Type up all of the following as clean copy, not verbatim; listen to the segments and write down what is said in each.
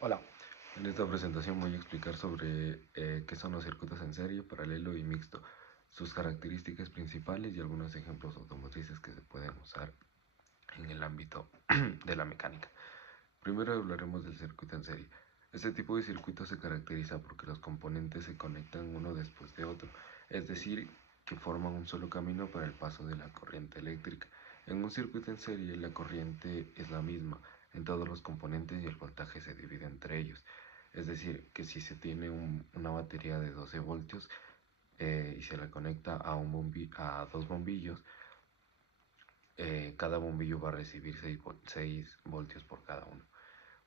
Hola, en esta presentación voy a explicar sobre qué son los circuitos en serie, paralelo y mixto, sus características principales y algunos ejemplos automotrices que se pueden usar en el ámbito de la mecánica. Primero hablaremos del circuito en serie. Este tipo de circuito se caracteriza porque los componentes se conectan uno después de otro, es decir, que forman un solo camino para el paso de la corriente eléctrica. En un circuito en serie, la corriente es la misma en todos los componentes y el voltaje se divide entre ellos. Es decir, que si se tiene una batería de 12 voltios y se la conecta a dos bombillos, cada bombillo va a recibir 6 voltios por cada uno.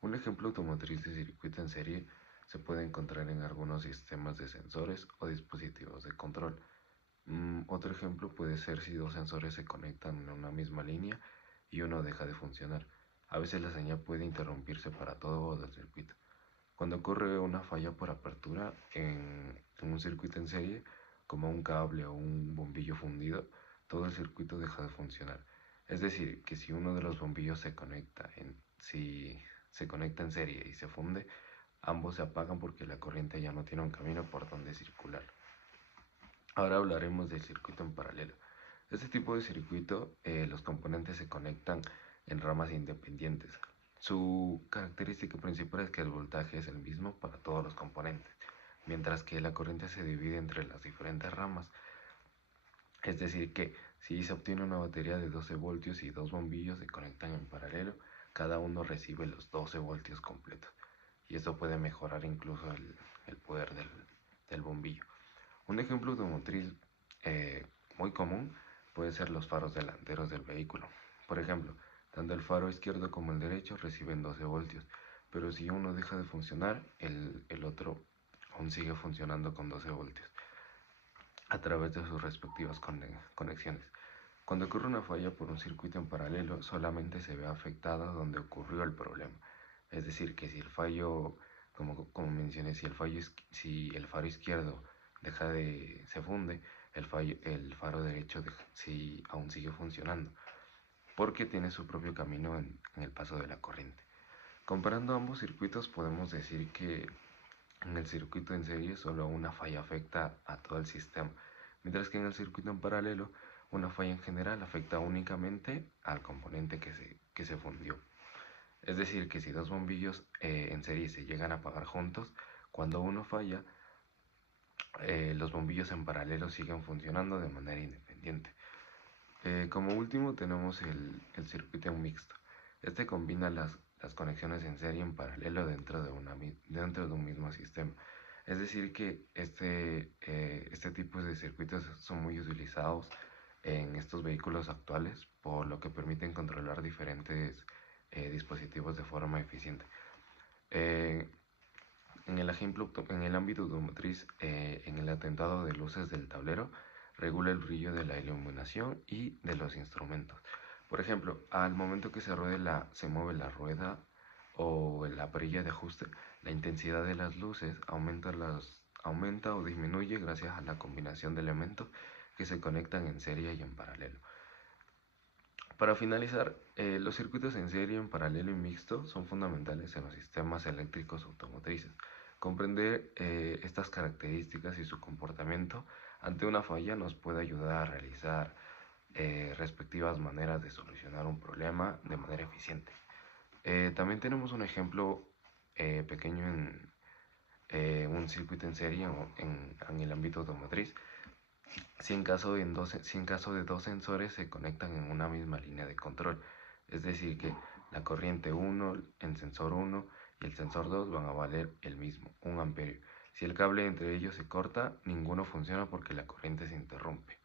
Un ejemplo automotriz de circuito en serie se puede encontrar en algunos sistemas de sensores o dispositivos de control. Otro ejemplo puede ser si dos sensores se conectan en una misma línea y uno deja de funcionar. A veces la señal puede interrumpirse para todo el circuito. Cuando ocurre una falla por apertura en un circuito en serie, como un cable o un bombillo fundido, todo el circuito deja de funcionar. Es decir, que si uno de los bombillos si se conecta en serie y se funde, ambos se apagan porque la corriente ya no tiene un camino por donde circular. Ahora hablaremos del circuito en paralelo. Este tipo de circuito, los componentes se conectan en ramas independientes. Su característica principal es que el voltaje es el mismo para todos los componentes, mientras que la corriente se divide entre las diferentes ramas. Es decir, que si se obtiene una batería de 12 voltios y dos bombillos se conectan en paralelo, cada uno recibe los 12 voltios completos. Y esto puede mejorar incluso el poder del bombillo. Un ejemplo automotriz muy común puede ser los faros delanteros del vehículo. Por ejemplo, tanto el faro izquierdo como el derecho reciben 12 voltios, pero si uno deja de funcionar, el otro aún sigue funcionando con 12 voltios a través de sus respectivas conexiones. Cuando ocurre una falla por un circuito en paralelo, solamente se ve afectada donde ocurrió el problema. Es decir, que si el fallo, como mencioné, si el faro izquierdo se funde, el faro derecho aún sigue funcionando, porque tiene su propio camino en el paso de la corriente. Comparando ambos circuitos, podemos decir que en el circuito en serie solo una falla afecta a todo el sistema, mientras que en el circuito en paralelo una falla en general afecta únicamente al componente que se fundió. Es decir, que si dos bombillos en serie se llegan a apagar juntos, cuando uno falla, los bombillos en paralelo siguen funcionando de manera independiente. Como último tenemos el circuito mixto. Este combina las conexiones en serie en paralelo dentro de un mismo sistema. Es decir que este tipo de circuitos son muy utilizados en estos vehículos actuales, por lo que permiten controlar diferentes dispositivos de forma eficiente. Eh, en el ámbito automotriz, en el atentado de luces del tablero, regula el brillo de la iluminación y de los instrumentos. Por ejemplo, al momento que se mueve la rueda o la perilla de ajuste, la intensidad de las luces aumenta o disminuye gracias a la combinación de elementos que se conectan en serie y en paralelo. Para finalizar, los circuitos en serie, en paralelo y mixto son fundamentales en los sistemas eléctricos automotrices. Comprender estas características y su comportamiento ante una falla nos puede ayudar a realizar respectivas maneras de solucionar un problema de manera eficiente. También tenemos un ejemplo pequeño en un circuito en serie en el ámbito automotriz. Si en caso de dos sensores se conectan en una misma línea de control, es decir que la corriente 1, el sensor 1 y el sensor 2 van a valer el mismo, 1 amperio. Si el cable entre ellos se corta, ninguno funciona porque la corriente se interrumpe.